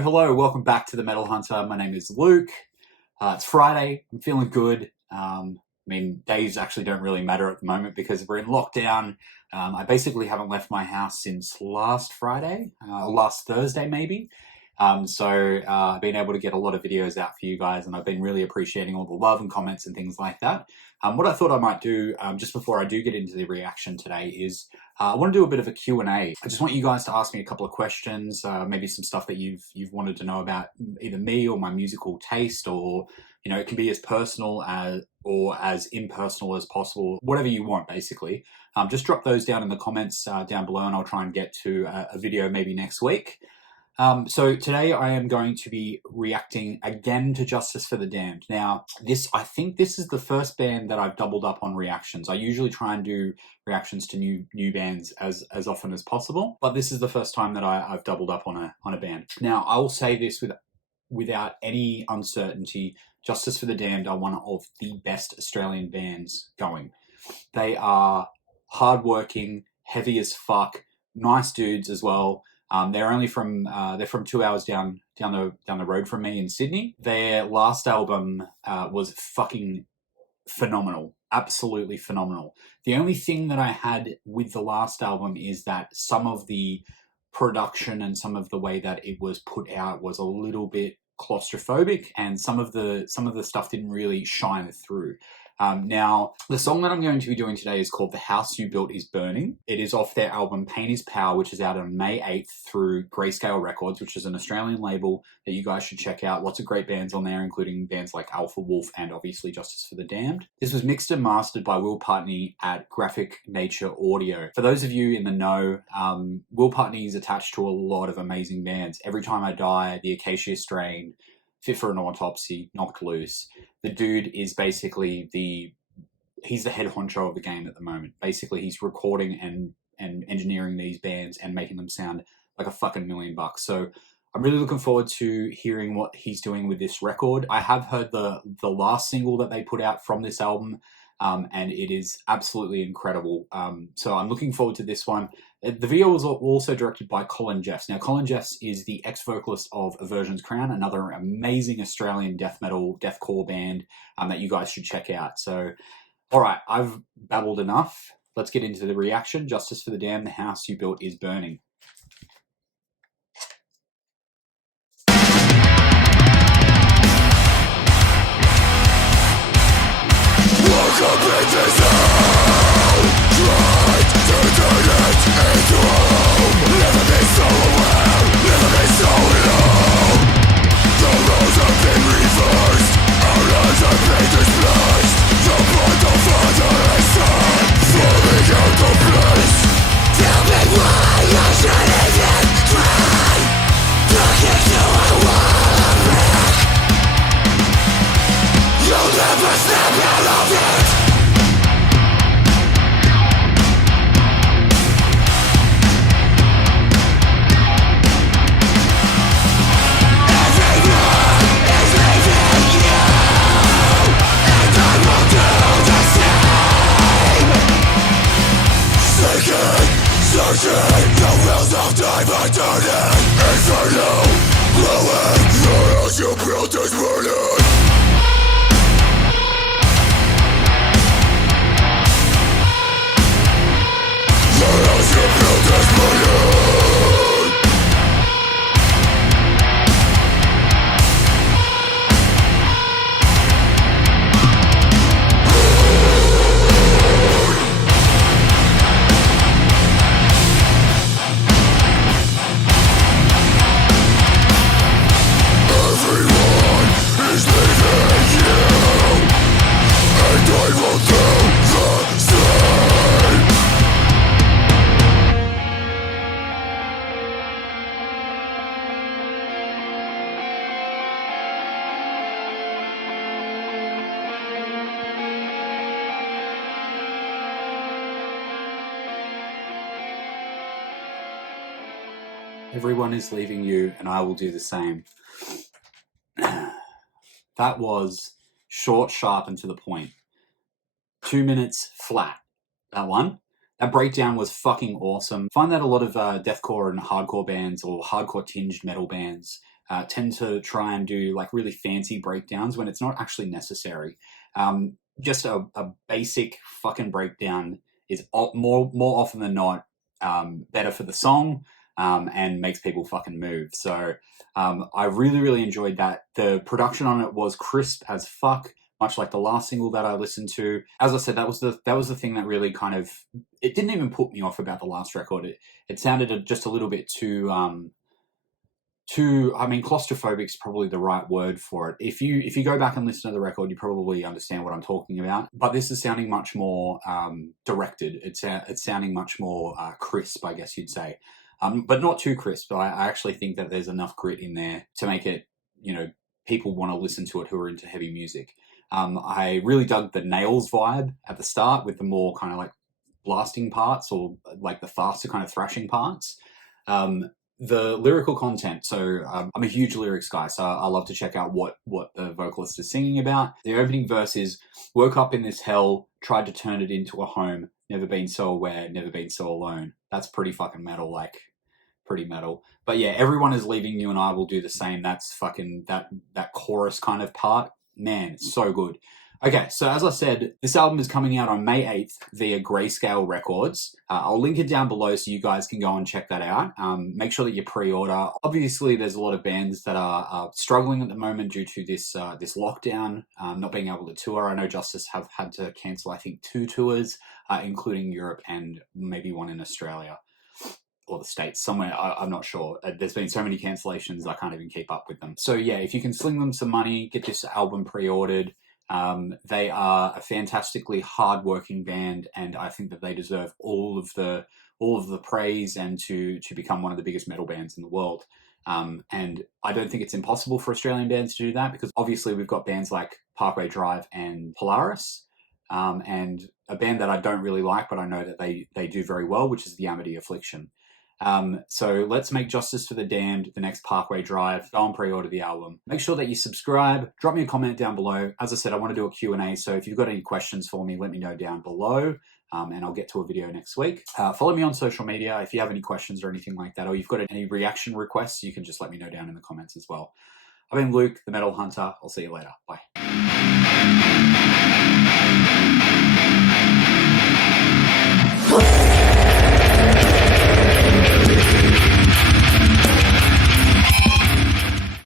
Hello, welcome back to the Metal Hunter. My name is Luke. It's Friday. I'm feeling good. Days actually don't really matter at the moment because we're in lockdown. I basically haven't left my house since last Friday, or last Thursday maybe. I've been able to get a lot of videos out for you guys, and I've been really appreciating all the love and comments and things like that. What I thought I might do, just before I do get into the reaction today, is I want to do a bit of a Q&A. I just want you guys to ask me a couple of questions, maybe some stuff that you've wanted to know about either me or my musical taste, or it can be as personal as or as impersonal as possible, whatever you want, basically. Just drop those down in the comments down below, and I'll try and get to a video maybe next week. So today I am going to be reacting again to Justice for the Damned. Now, I think this is the first band that I've doubled up on reactions. I usually try and do reactions to new bands as often as possible, but this is the first time that I've doubled up on a band. Now, I will say this without any uncertainty, Justice for the Damned are one of the best Australian bands going. They are hardworking, heavy as fuck, nice dudes as well. They're from 2 hours down the road from me in Sydney. Their last album was fucking phenomenal, absolutely phenomenal. The only thing that I had with the last album is that some of the production and some of the way that it was put out was a little bit claustrophobic, and some of the stuff didn't really shine through. Now, the song that I'm going to be doing today is called The House You Built Is Burning. It is off their album Pain is Power, which is out on May 8th through Grayscale Records, which is an Australian label that you guys should check out. Lots of great bands on there, including bands like Alpha Wolf and obviously Justice for the Damned. This was mixed and mastered by Will Putney at Graphic Nature Audio. For those of you in the know, Will Putney is attached to a lot of amazing bands. Every Time I Die, The Acacia Strain, Fit for an Autopsy, Knocked Loose. The dude is basically he's the head honcho of the game at the moment. Basically, he's recording and engineering these bands and making them sound like a fucking $1 million. So I'm really looking forward to hearing what he's doing with this record. I have heard the last single that they put out from this album, and it is absolutely incredible. So I'm looking forward to this one. The video was also directed by Colin Jeffs. Now, Colin Jeffs is the ex-vocalist of Aversion's Crown, another amazing Australian death metal, deathcore band that you guys should check out. So, all right, I've babbled enough. Let's get into the reaction. Justice for the Damned, The House You Built Is Burning. Everyone is leaving you, and I will do the same. That was short, sharp, and to the point. 2 minutes flat. That one. That breakdown was fucking awesome. I find that a lot of deathcore and hardcore bands, or hardcore tinged metal bands, tend to try and do like really fancy breakdowns when it's not actually necessary. Just a basic fucking breakdown is more often than not better for the song, and makes people fucking move. So I really enjoyed that. The production on it was crisp as fuck, much like the last single that I listened to. As I said, that was the thing that really kind of, it didn't even put me off about the last record. It sounded just a little bit too I mean, claustrophobic is probably the right word for it. If you go back and listen to the record, you probably understand what I'm talking about. But this is sounding much more directed. It's sounding much more crisp, I guess you'd say, but not too crisp. I actually think that there's enough grit in there to make it, people want to listen to it who are into heavy music. I really dug the Nails vibe at the start with the more kind of like blasting parts, or like the faster kind of thrashing parts. The lyrical content. So I'm a huge lyrics guy, so I love to check out what the vocalist is singing about. The opening verse is, woke up in this hell, tried to turn it into a home, never been so aware, never been so alone. That's pretty fucking metal, like pretty metal. But yeah, everyone is leaving you and I will do the same. That's fucking that chorus kind of part. Man, it's so good. Okay, so as I said, this album is coming out on May 8th via Grayscale Records. I'll link it down below so you guys can go and check that out. Make sure that you pre-order. Obviously, there's a lot of bands that are struggling at the moment due to this lockdown, not being able to tour. I know Justice have had to cancel, I think, 2 tours, including Europe and maybe one in Australia. Or the States, somewhere, I'm not sure. There's been so many cancellations, I can't even keep up with them. So yeah, if you can sling them some money, get this album pre-ordered. They are a fantastically hard-working band, and I think that they deserve all of the praise and to become one of the biggest metal bands in the world. And I don't think it's impossible for Australian bands to do that, because obviously we've got bands like Parkway Drive and Polaris, and a band that I don't really like, but I know that they do very well, which is the Amity Affliction. So let's make Justice for the Damned the next Parkway Drive. Go and pre-order the album. Make sure that you subscribe. Drop me a comment down below. As I said, I want to do a Q&A, so if you've got any questions for me, let me know down below, and I'll get to a video next week. Follow me on social media if you have any questions or anything like that, or you've got any reaction requests, you can just let me know down in the comments as well. I've been Luke, the Metal Hunter. I'll see you later. Bye.